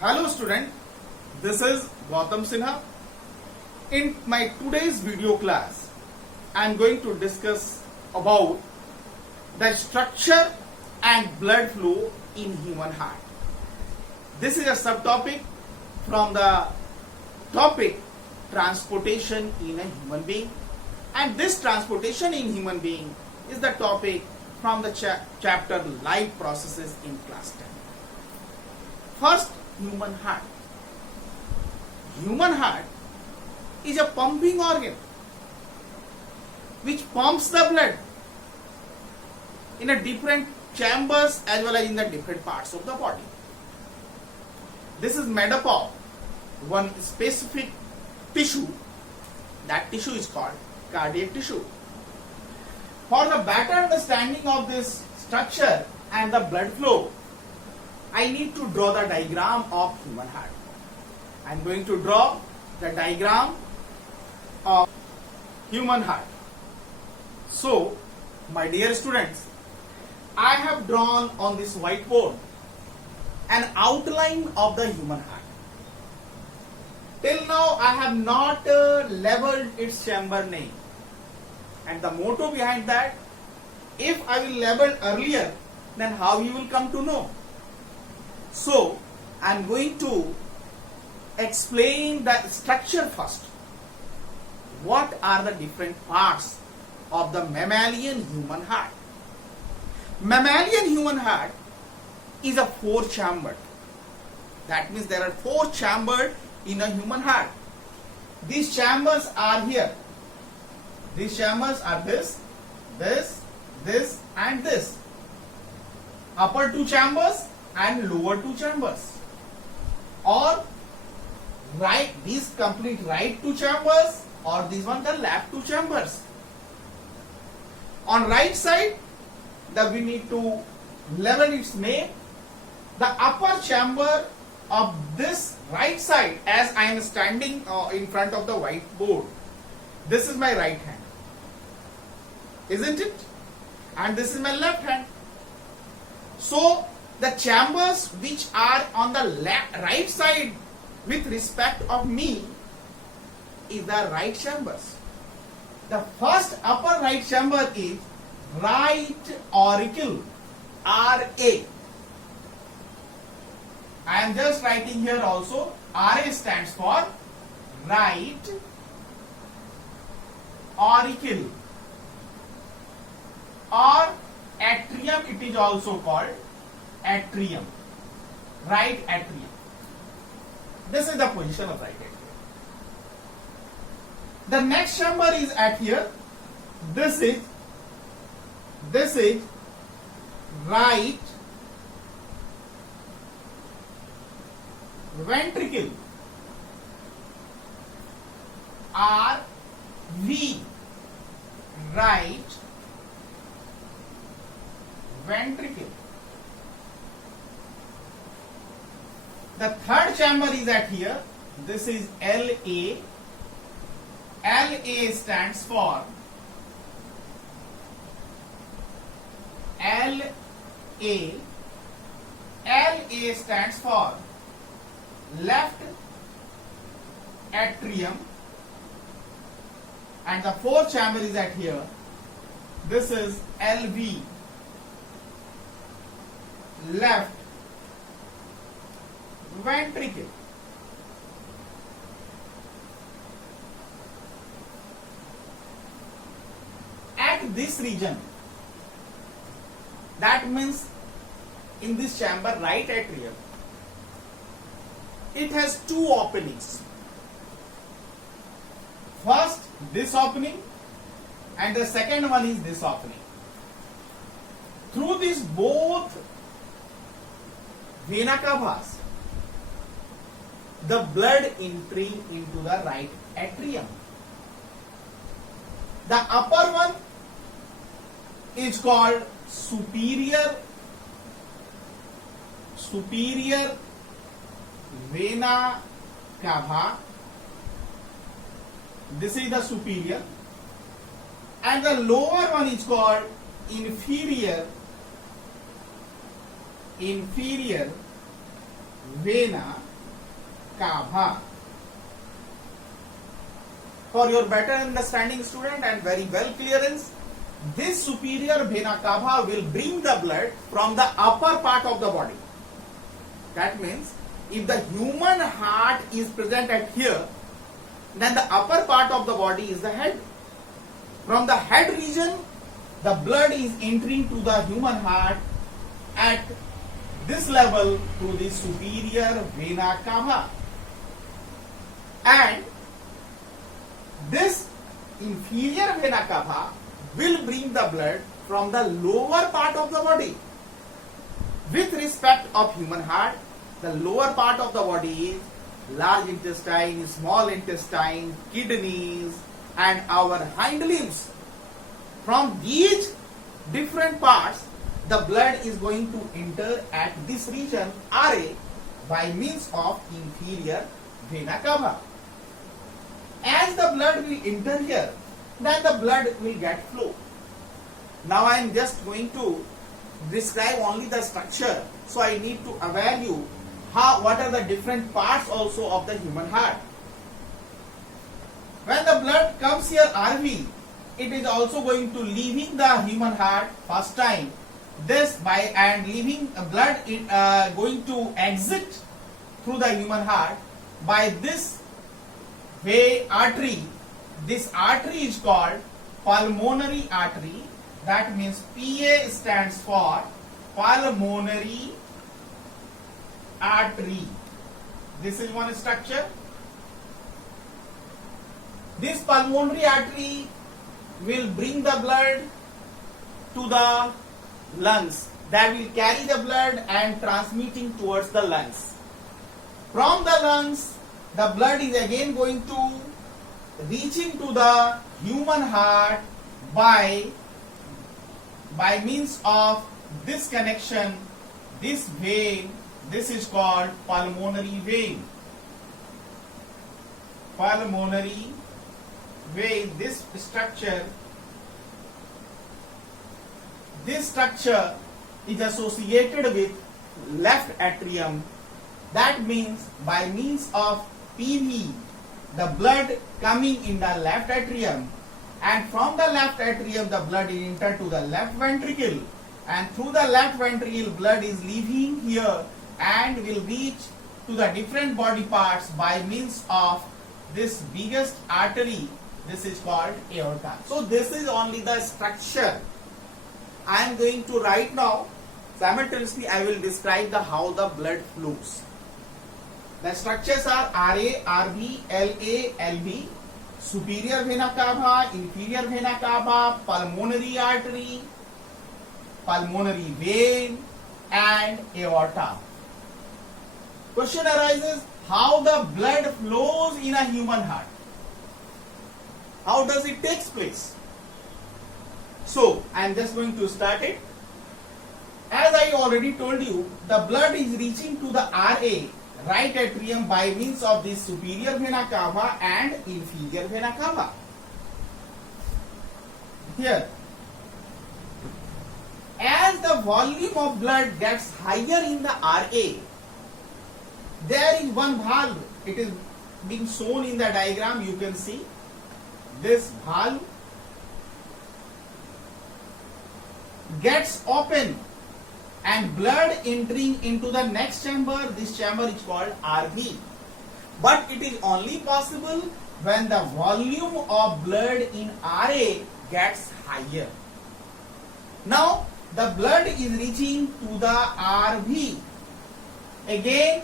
Hello student, this is Gautam Sinha. In my today's video class, I am going to discuss about the structure and blood flow in human heart. This is a subtopic from the topic transportation in a human being, and this transportation in human being is the topic from the chapter life processes in class 10. First, human heart. Human heart is a pumping organ which pumps the blood in a different chambers as well as in the different parts of the body. This is made up of one specific tissue. That tissue is called cardiac tissue. For the better understanding of this structure and the blood flow, I need to draw the diagram of human heart. I am going to draw the diagram of human heart. So, my dear students, I have drawn on this whiteboard an outline of the human heart. Till now, I have not labeled its chamber name. And the motto behind that, if I will label earlier, then how you will come to know? So, I am going to explain the structure first. What are the different parts of the mammalian human heart? Mammalian human heart is a four-chambered. That means there are four chambers in a human heart. These chambers are here. These chambers are this, and this. Upper two chambers and lower two chambers. Or right, these complete right two chambers, or this one the left two chambers. On right side, we need to level its name. The upper chamber of this right side, as I am standing in front of the whiteboard, this is my right hand, isn't it? And this is my left hand. So the chambers which are on the right side with respect of me is the right chambers. The first upper right chamber is right auricle, RA. I am just writing here also, RA stands for right auricle, or atrium it is also called, atrium, right atrium. This is the position of right atrium. The next chamber is at here. This is right ventricle, RV, right ventricle. The third chamber is at here. This is LA. LA stands for LA stands for left atrium, and the fourth chamber is at here. This is LV, left ventricle. At this region, that means in this chamber right atrium, it has two openings. First this opening, and the second one is this opening. Through these both vena cavas, the blood entry into the right atrium. The upper one is called superior vena cava. This is the superior, and the lower one is called inferior vena cava. For your better understanding, student, and very well clearance, this superior vena cava will bring the blood from the upper part of the body. That means if the human heart is present at here, then the upper part of the body is the head. From the head region, the blood is entering to the human heart at this level through the superior vena cava. And this inferior vena cava will bring the blood from the lower part of the body. With respect of human heart, the lower part of the body is large intestine, small intestine, kidneys, and our hind limbs. From these different parts, the blood is going to enter at this region RA by means of inferior vena cava. As the blood will enter here, then the blood will get flow. Now I am just going to describe only the structure, so I need to aware you what are the different parts also of the human heart. When the blood comes here RV, it is also going to leaving the human heart first time. This by and leaving blood going to exit through the human heart by this way artery. This artery is called pulmonary artery. That means PA stands for pulmonary artery. This is one structure. This pulmonary artery will bring the blood to the lungs. That will carry the blood and transmitting towards the lungs. From the lungs, the blood is again going to reaching to the human heart by means of this connection, this vein. This is called pulmonary vein. Pulmonary vein, this structure is associated with left atrium. That means by means of PV, the blood coming in the left atrium, and from the left atrium the blood is entered to the left ventricle, and through the left ventricle blood is leaving here and will reach to the different body parts by means of this biggest artery. This is called aorta. So this is only the structure. I am going to right now simultaneously I will describe the how the blood flows. The structures are RA, RV, LA, LV, superior vena cava, inferior vena cava, pulmonary artery, pulmonary vein, and aorta. Question arises, how the blood flows in a human heart? How does it take place? So, I am just going to start it. As I already told you, the blood is reaching to the RA, right atrium, by means of this superior vena cava and inferior vena cava. Here, as the volume of blood gets higher in the RA, there is one valve. It is being shown in the diagram. You can see this valve gets open and blood entering into the next chamber. This chamber is called RV. But it is only possible when the volume of blood in RA gets higher. Now the blood is reaching to the RV. Again,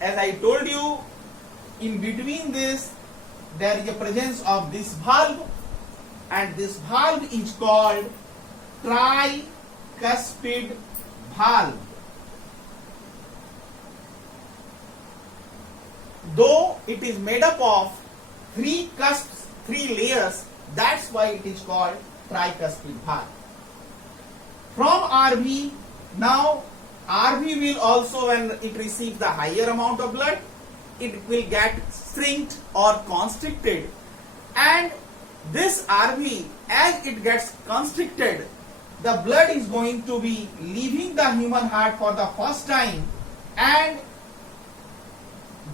as I told you, in between this there is a presence of this valve, and this valve is called tricuspid valve. Though it is made up of three cusps, three layers, that's why it is called tricuspid valve. From RV, now RV will also, when it receives the higher amount of blood, it will get shrinked or constricted, and this RV, as it gets constricted, the blood is going to be leaving the human heart for the first time, and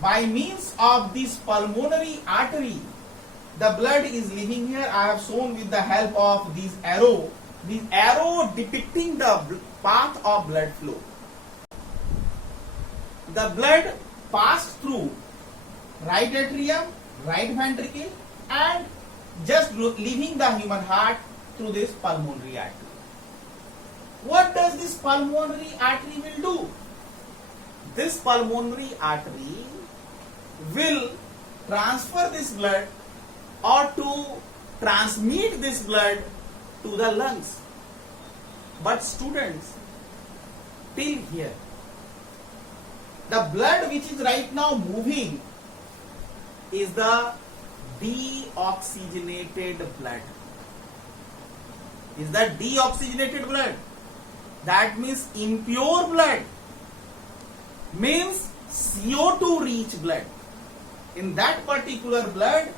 by means of this pulmonary artery, the blood is leaving here. I have shown with the help of this arrow depicting the path of blood flow. The blood passed through right atrium, right ventricle, and just leaving the human heart through this pulmonary artery. What does this pulmonary artery will do? This pulmonary artery will transfer this blood or to transmit this blood to the lungs. But students, till here, the blood which is right now moving is the deoxygenated blood. Is the deoxygenated blood. That means impure blood. Means CO2 rich blood. In that particular blood,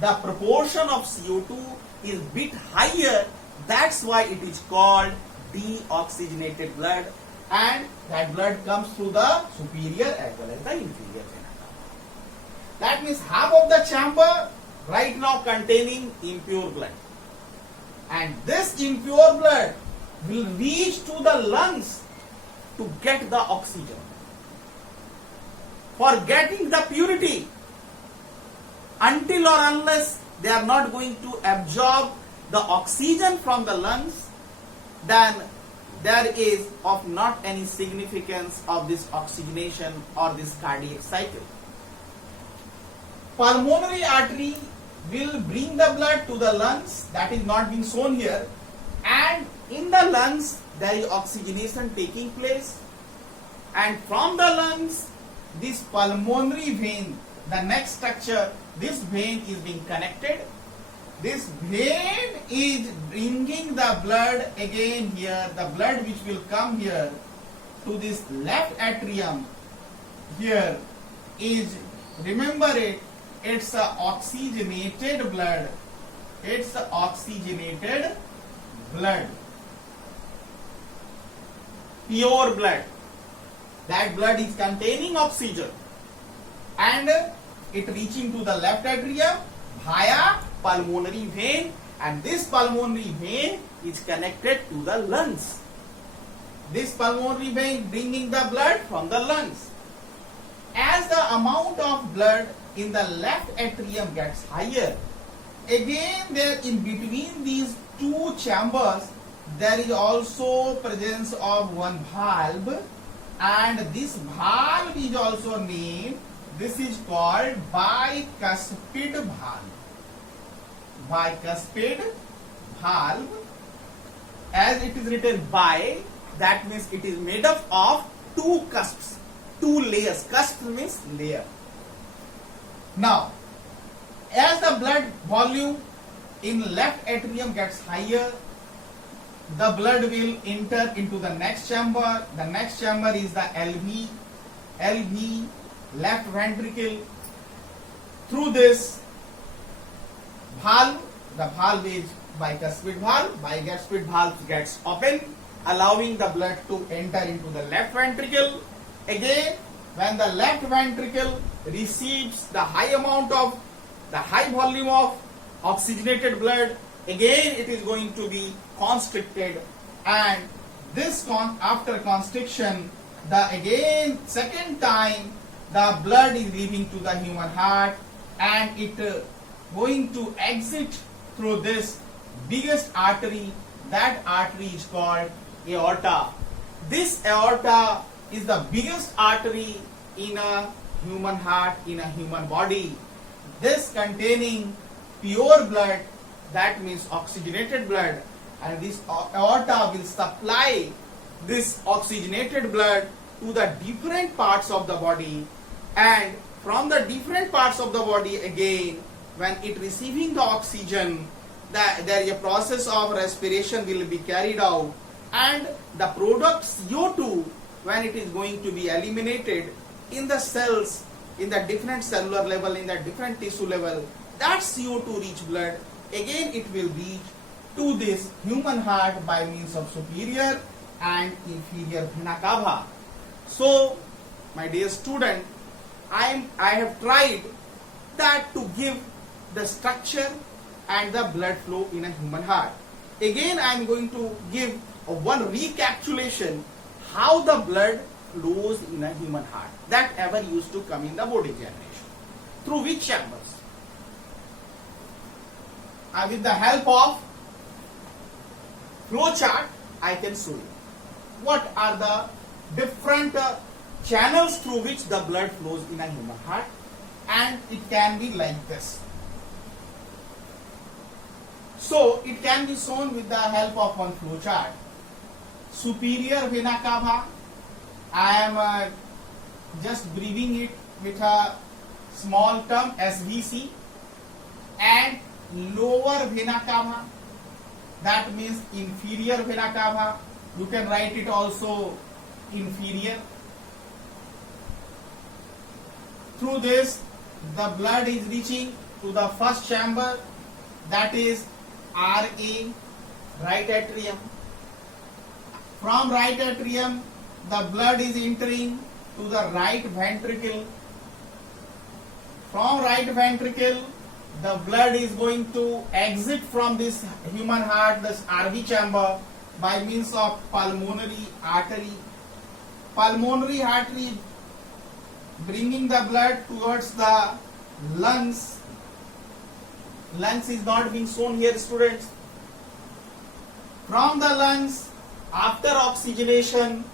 the proportion of CO2 is bit higher. That's why it is called deoxygenated blood, and that blood comes through the superior as well as the inferior vena cava. That means half of the chamber right now containing impure blood, and this impure blood will reach to the lungs to get the oxygen. For getting the purity, until or unless they are not going to absorb the oxygen from the lungs, then there is of not any significance of this oxygenation or this cardiac cycle. Pulmonary artery will bring the blood to the lungs, that is not being shown here, and in the lungs there is oxygenation taking place, and from the lungs this pulmonary vein, the next structure, this vein is being connected. This vein is bringing the blood again here, the blood which will come here to this left atrium here is, remember it, it's a oxygenated blood. It's a oxygenated blood. Pure blood. That blood is containing oxygen and it reaching to the left atrium via pulmonary vein, and this pulmonary vein is connected to the lungs. This pulmonary vein bringing the blood from the lungs. As the amount of blood in the left atrium gets higher, again there in between these two chambers there is also presence of one valve, and this valve is also named, this is called bicuspid valve. Bicuspid valve, as it is written bi, that means it is made up of two cusps, two layers. Cusp means layer. Now, as the blood volume in left atrium gets higher, the blood will enter into the next chamber. The next chamber is the LV, left ventricle. Through this valve, the valve is bicuspid valve. Bicuspid valve gets open, allowing the blood to enter into the left ventricle. Again, when the left ventricle receives the high volume of oxygenated blood, again it is going to be constricted, and this after constriction, the again second time the blood is leaving to the human heart, and it going to exit through this biggest artery. That artery is called aorta. This aorta is the biggest artery in a human heart, in a human body. This containing pure blood, that means oxygenated blood, and this aorta will supply this oxygenated blood to the different parts of the body, and from the different parts of the body again, when it receiving the oxygen, there is a process of respiration will be carried out, and the product CO2, when it is going to be eliminated in the cells, in the different cellular level, in the different tissue level, that CO2 rich blood again it will reach to this human heart by means of superior and inferior vena cava. So, my dear student, I have tried that to give the structure and the blood flow in a human heart. Again, I am going to give one recapitulation how the blood flows in a human heart that ever used to come in the board examination. Through which chambers? With the help of flow chart, I can show you what are the different channels through which the blood flows in a human heart, and it can be like this. So it can be shown with the help of one flow chart. Superior vena cava, I am just breathing it with a small term SVC, and lower vena cava, that means inferior vena cava. You can write it also inferior. Through this, the blood is reaching to the first chamber, that is RA, right atrium. From right atrium, the blood is entering to the right ventricle. From right ventricle, the blood is going to exit from this human heart, this RV chamber, by means of pulmonary artery. Pulmonary artery bringing the blood towards the lungs. Lungs is not being shown here, students. From the lungs, after oxygenation,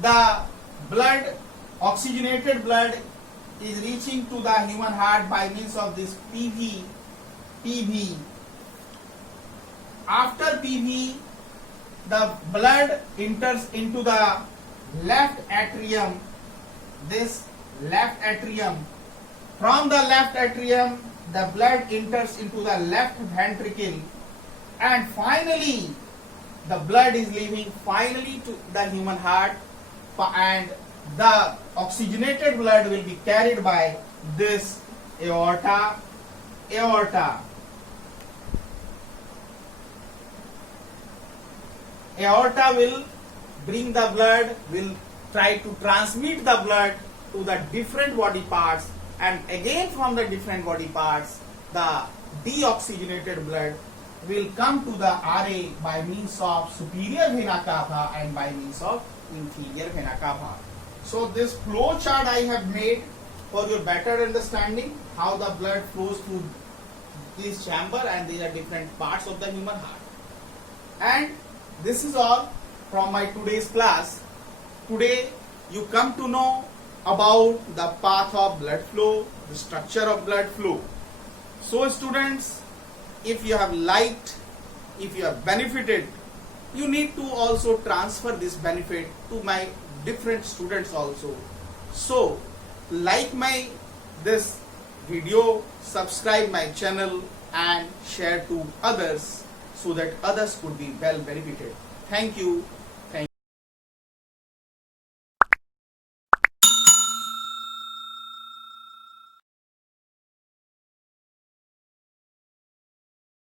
the blood, oxygenated blood is reaching to the human heart by means of this PV. After PV, the blood enters into the left atrium, this left atrium. From the left atrium, the blood enters into the left ventricle, and finally the blood is leaving finally to the human heart, and the oxygenated blood will be carried by this aorta. Aorta will bring the blood, will try to transmit the blood to the different body parts, and again from the different body parts, the deoxygenated blood will come to the RA by means of superior vena cava and by means of inferior vena cava. So this flow chart I have made for your better understanding how the blood flows through this chamber, and these are different parts of the human heart. And this is all from my today's class. Today you come to know about the path of blood flow, the structure of blood flow. So students, if you have liked, if you have benefited, you need to also transfer this benefit to my different students also. So like my this video, subscribe my channel and share to others so that others could be well benefited. Thank you.